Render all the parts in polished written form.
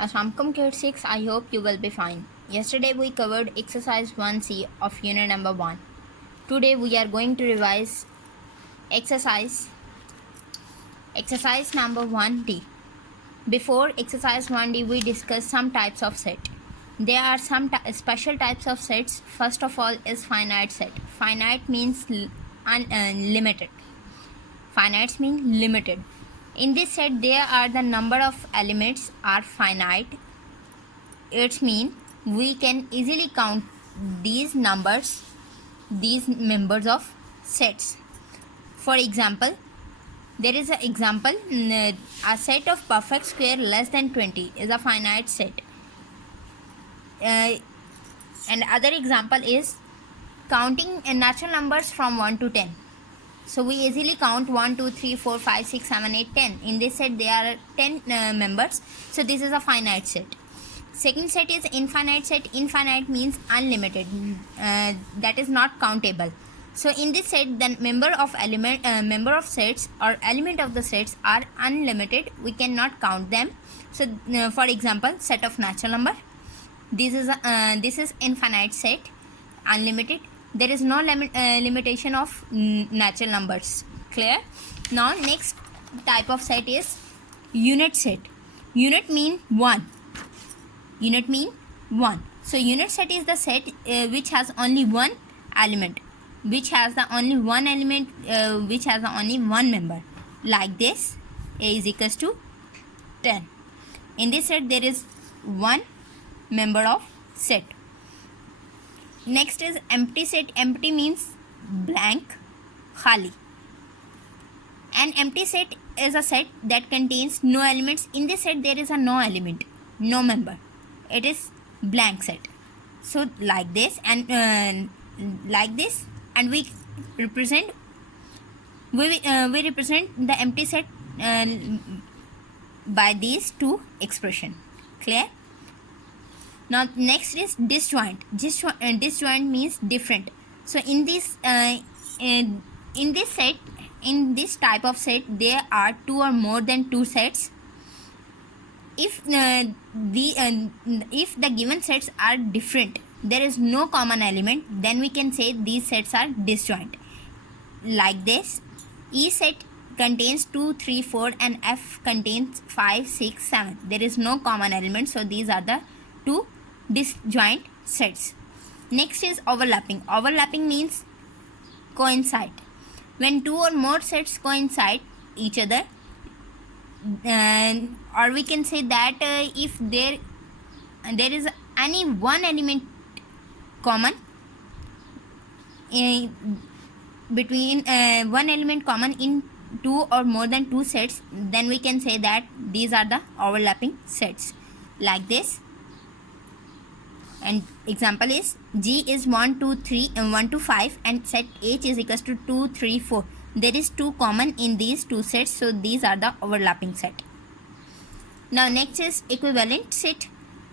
Assalamualaikum grade 6, I hope you will be fine. Yesterday we covered exercise 1C of unit number 1. Today we are going to revise exercise number 1D. Before exercise 1D we discussed some types of set. There are some special types of sets. First of all is finite set. Finite means limited. Finite means limited. In this set there are the number of elements are finite. It means we can easily count these members of sets. For example, there is an example, a set of perfect square less than 20 is a finite set. And other example is counting natural numbers from 1 to 10. So we easily count 1, 2, 3, 4, 5, 6, 7, 8, 10. In this set there are 10 members. So this is a finite set. Second set is infinite set. Infinite means unlimited. That is not countable. So in this set the member of sets or element of the sets are unlimited. We cannot count them. So for example, set of natural number. This is infinite set, unlimited. There is no limitation of natural numbers. Clear? Now next type of set is unit set. Unit mean 1. Unit mean 1. So unit set is the set which has only one element, which has the only one member. Like this, A is equals to 10. In this set there is one member of set. Next is empty set. Empty means blank, khali. An empty set is a set that contains no elements. In this set there is a no element, no member. It is blank set. So like this and we represent the empty set by these two expression. Clear? Now next is disjoint. Disjoint means different. So in this type of set there are two or more than two sets. If the given sets are different, there is no common element, then we can say these sets are disjoint. Like this, E set contains 2, 3, 4 and F contains 5, 6, 7. There is no common element, so these are the two disjoint sets. Next is overlapping. Overlapping means coincide. When two or more sets coincide each other, or we can say that if there is any one element common between one element common in two or more than two sets, then we can say that these are the overlapping sets. Like this. And example is G is 1, 2, 3 and 1 to 5 and set H is equals to 2, 3, 4. There is 2 common in these two sets, so these are the overlapping set. Now next is equivalent set.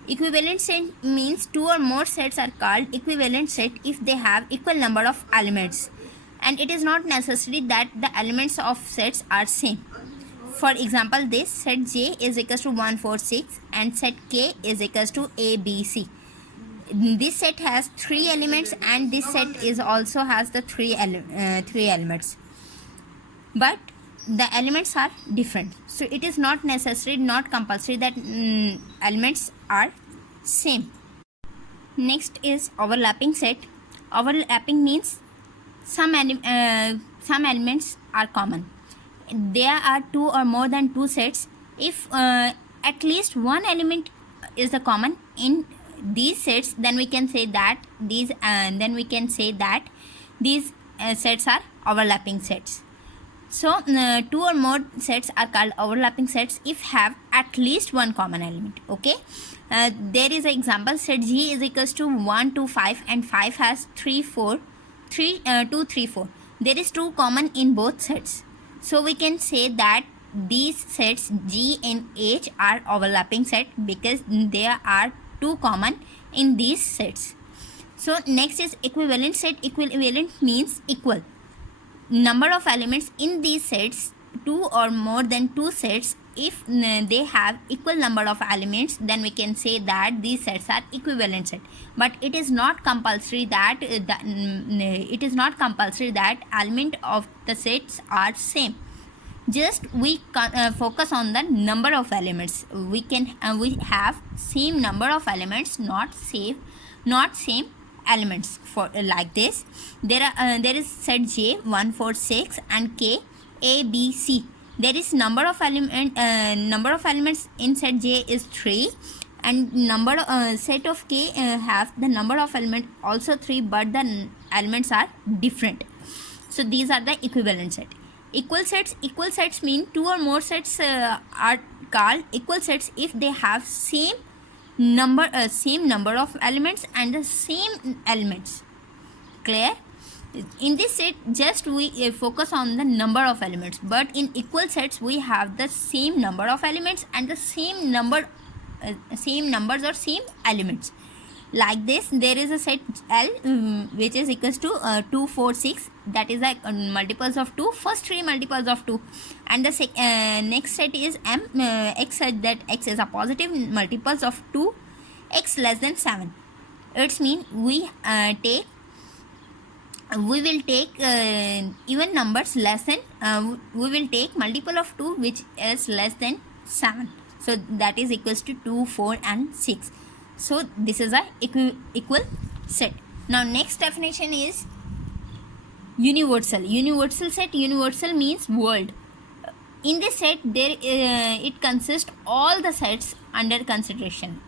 Equivalent set means two or more sets are called equivalent set if they have equal number of elements, and it is not necessary that the elements of sets are same. For example, this set J is equals to 1, 4, 6 and set K is equals to A, B, C. This set has 3 elements and this set is also has the 3 elements, but the elements are different, so it is not necessary, not compulsory that elements are same. Next is overlapping set. Overlapping means some elements are common. There are 2 or more than 2 sets. If at least one element is the common in these sets, then we can say that these sets are overlapping sets. So 2 or more sets are called overlapping sets if have at least one common element. Okay, there is an example, set G is equals to 1, 2, 5 and 5 has 2, 3, 4. There is 2 common in both sets, so we can say that these sets G and H are overlapping set because there are 2 common in these sets. So next is equivalent set. Equivalent means equal. Number of elements in these sets, 2 or more than 2 sets if they have equal number of elements, then we can say that these sets are equivalent set. But it is not compulsory that it is not compulsory that element of the sets are same. Just we focus on the number of elements. We have same number of elements, not same elements. For like this, there is set J 1 4 6 and K A B C. There is number of elements in set J is 3, and set of K have the number of element also 3, but the elements are different. So these are the equivalent set. Equal sets mean two or more sets are called equal sets if they have same number of elements and the same elements. Clear? In this set, just we focus on the number of elements, but in equal sets we have the same number of elements and the same numbers or same elements. Like this, there is a set L which is equals to 2 4 6, that is like multiples of 2, first 3 multiples of 2, and the next set is M X, such that X is a positive multiples of 2, X less than 7. It means we will take even numbers less than we will take multiple of 2 which is less than 7, so that is equals to 2 4 and 6. So this is a equal set. Now next definition is universal set. Universal means world. In this set, it consists all the sets under consideration.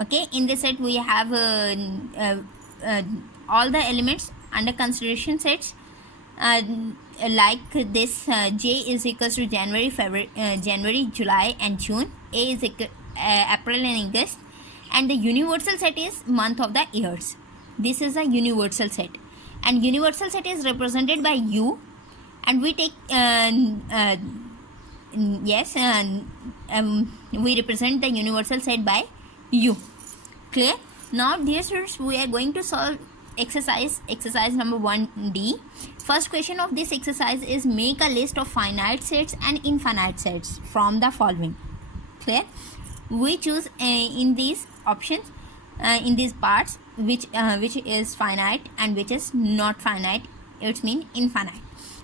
Okay, in this set we have all the elements under consideration sets, like this J is equals to January, July and June. A is April and August, and the universal set is month of the years. This is a universal set, and universal set is represented by U, and we take we represent the universal set by U. Clear? Now dear students, we are going to solve exercise number 1D. First question of this exercise is make a list of finite sets and infinite sets from the following. Clear? We choose in these options, in these parts, which is finite and which is not finite. It means infinite.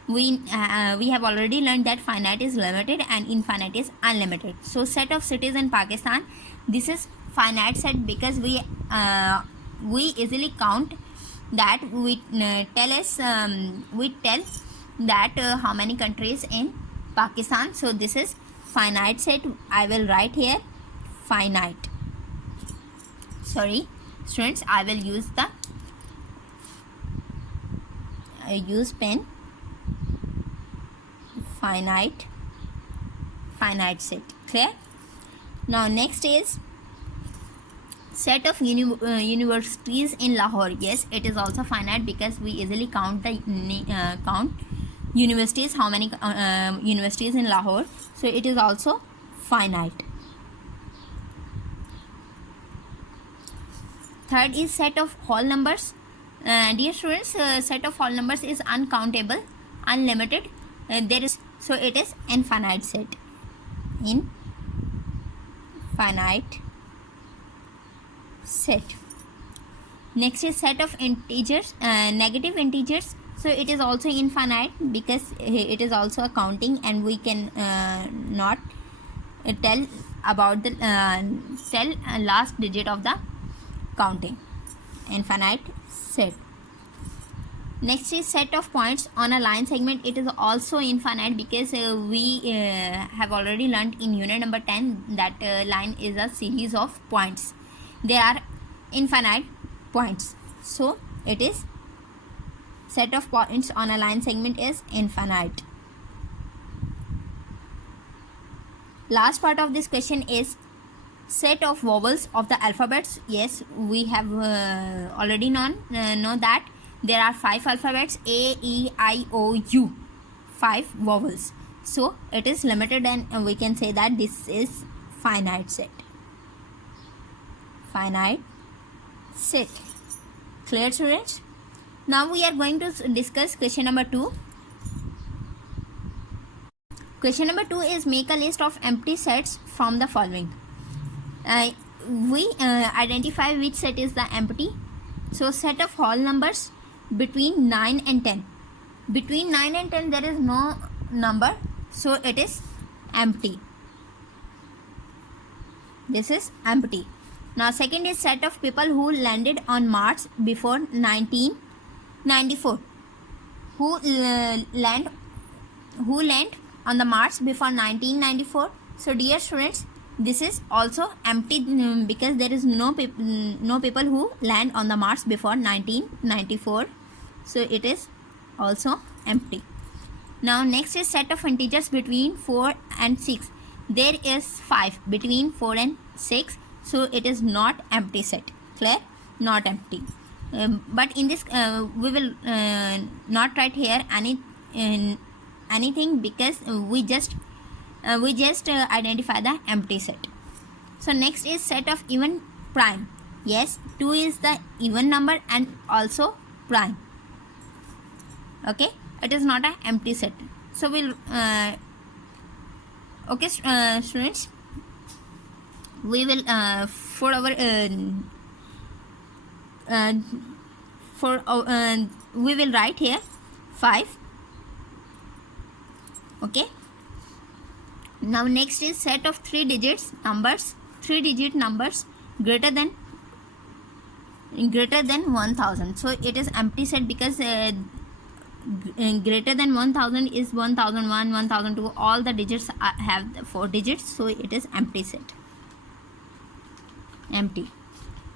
We have already learned that finite is limited and infinite is unlimited. So set of cities in Pakistan, this is finite set because we easily count that. We tell that how many countries in Pakistan. So this is finite set. I will write here finite. Sorry students, I will use the use pen. Finite set. Clear? Now next is set of universities in Lahore. Yes, it is also finite because we easily count the count universities, how many universities in Lahore. So it is also finite. Third is set of whole numbers. Dear students, set of whole numbers is uncountable, unlimited. So it is infinite set. Infinite set. Next is set of integers, negative integers. So it is also infinite because it is also a counting, and we can not tell about the last digit of the counting. Infinite set. Next is set of points on a line segment. It is also infinite because we have already learnt in unit number 10 that line is a series of points. There are infinite points, so it is set of points on a line segment is infinite. Last part of this question is set of vowels of the alphabets. Yes, we have already know that there are 5 alphabets: A, E, I, O, U, 5 vowels. So it is limited, and we can say that this is finite set. Finite set. Clear students? Now we are going to discuss question number 2. Question number 2 is make a list of empty sets from the following. We identify which set is the empty. So set of whole numbers between 9 and 10. Between 9 and 10 there is no number, so it is empty. This is empty. Now second is set of people who landed on Mars before 1994. Who land on the Mars before 1994. So dear students, this is also empty because there is no people who land on the Mars before 1994. So it is also empty. Now next is set of integers between 4 and 6. There is 5 between 4 and 6. So it is not empty set. Clear? Not empty. But in this we will not write here anything because we just identify the empty set. So next is set of even prime. Yes, 2 is the even number and also prime. Okay, it is not an empty set. So we'll okay students, we will for our we will write here 5. Okay. Now next is set of 3 digit numbers greater than 1000. So it is empty set because greater than 1000 is 1001, 1002. All the digits have 4 digits, so it is empty set. Empty.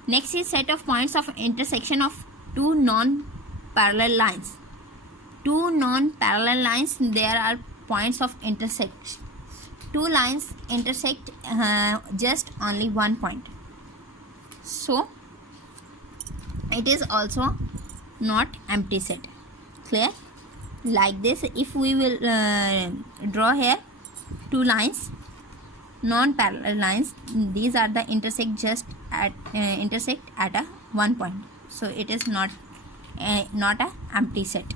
Next is set of points of intersection of 2 non-parallel lines. 2 non-parallel lines, there are points of intersection. 2 lines intersect just only 1 point. So it is also not empty set. Clear? Like this, if we will draw here 2 lines, non-parallel lines, these are the intersect at a 1 point. So it is not a empty set.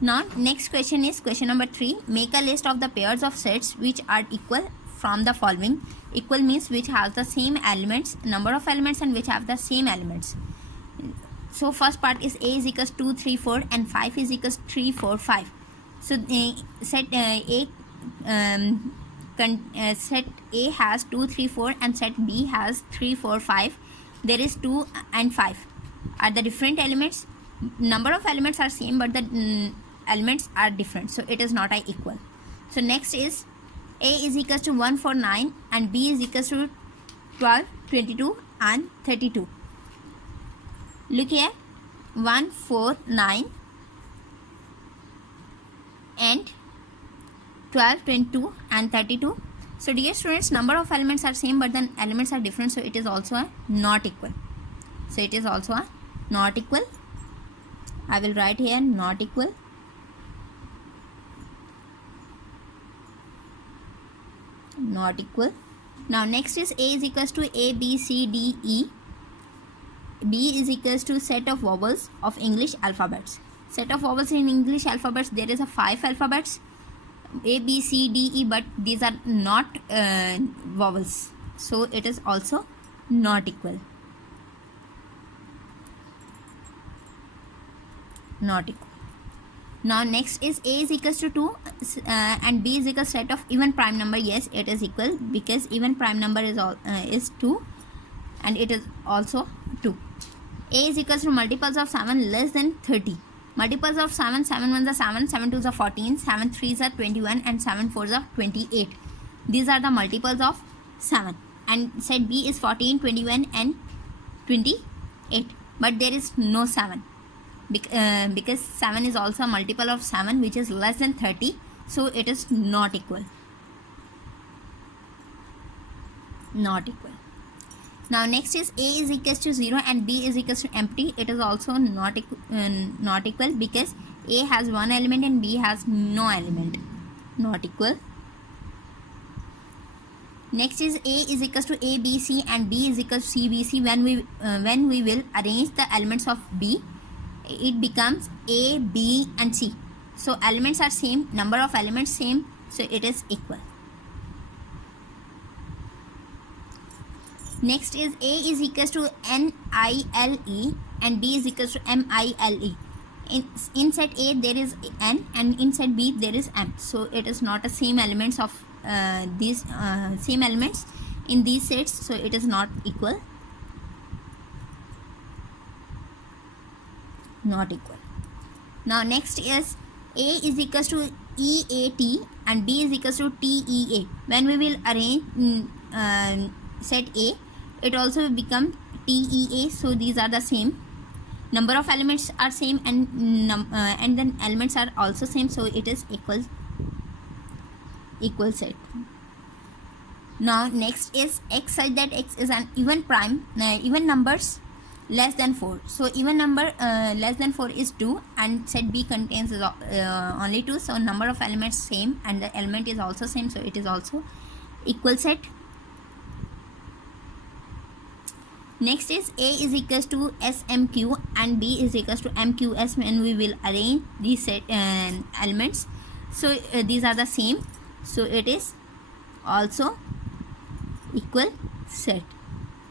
Now next question is question number 3. Make a list of the pairs of sets which are equal from the following. Equal means which has the same elements, number of elements, and which have the same elements. So first part is A is equals 2, 3, 4 and 5 is equals 3, 4, 5. So set set A has 2, 3, 4 and set B has 3, 4, 5. There is 2 and 5 are the different elements. Number of elements are same but the elements are different, so it is not equal. So next is A is equals to 1, 4, 9 and B is equals to 12, 22 and 32. Look here, 1, 4, 9 and 12, 22 and 32. So dear students, number of elements are same but then elements are different, so it is also not equal. So it is also not equal. I will write here not equal. Not equal. Now next is A is equals to A, B, C, D, E. B is equals to set of vowels of English alphabets. Set of vowels in English alphabets, there is a 5 alphabets, A, B, C, D, E, but these are not vowels, so it is also not equal. Not equal. Now next is A is equals to 2 and B is equals to set of even prime number. Yes, it is equal because even prime number is 2 and it is also 2. A is equals to multiples of 7 less than 30. Multiples of 7, 7 1s are 7, 7 2s are 14, 7 3s are 21 and 7 4s are 28. These are the multiples of 7 and set B is 14, 21 and 28, but there is no 7 because 7 is also a multiple of 7 which is less than 30, so it is not equal. Not equal. Now next is A is equals to 0 and B is equals to empty. It is also not equal because A has one element and B has no element. Not equal. Next is A is equals to A, B, C and B is equals to C, B, C. When we will arrange the elements of B, it becomes A, B and C. So elements are same, number of elements same, so it is equal. Next is A is equals to NILE and B is equals to MILE. In set A there is N and in set B there is M, so it is not the same elements of these same elements in these sets, so it is not equal. Not equal. Now next is A is equals to EAT and B is equals to TEA. When we will arrange set A, it also will become TEA, so these are the same. Number of elements are same and then elements are also same, so it is equal set. Now next is X such that X is an even prime, even numbers less than 4. So even number less than 4 is 2 and set B contains only 2, so number of elements same and the element is also same, so it is also equal set. Next is A is equals to SMQ and B is equals to MQS when we will arrange these set elements, so these are the same, so it is also equal set.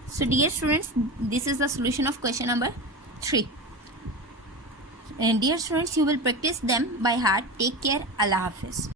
So dear students, this is the solution of question number 3. And dear students, you will practice them by heart. Take care. Allah Hafiz.